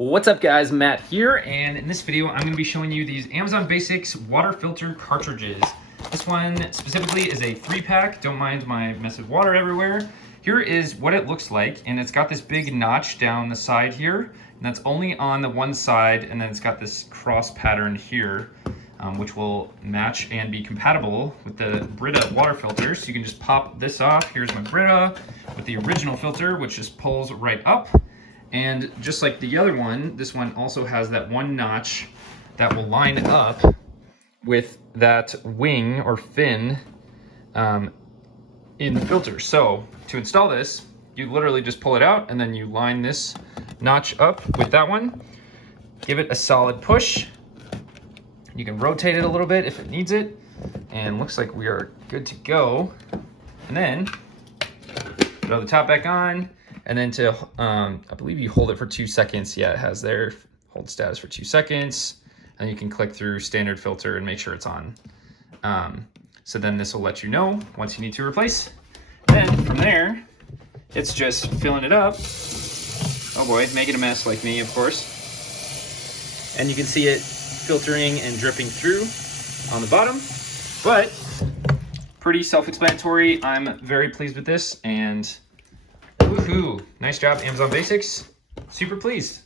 What's up guys, Matt here, and in this video I'm going to be showing you these Amazon Basics water filter cartridges. This one specifically is a 3-pack, don't mind my mess of water everywhere. Here is what it looks like, and it's got this big notch down the side here, and that's only on the one side, and then it's got this cross pattern here, which will match and be compatible with the Brita water filter. So you can just pop this off. Here's my Brita with the original filter, which just pulls right up. And just like the other one, this one also has that one notch that will line up with that wing or fin in the filter. So to install this, you literally just pull it out and then you line this notch up with that one. Give it a solid push. You can rotate it a little bit if it needs it. And looks like we are good to go. And then throw the top back on. And then to, I believe you hold it for 2 seconds. Yeah, it has there, hold status for 2 seconds. And you can click through standard filter and make sure it's on. So then this will let you know once you need to replace. Then from there, it's just filling it up. Oh boy, making a mess like me, of course. And you can see it filtering and dripping through on the bottom. But pretty self-explanatory. I'm very pleased with this, and woohoo! Nice job, Amazon Basics. Super pleased.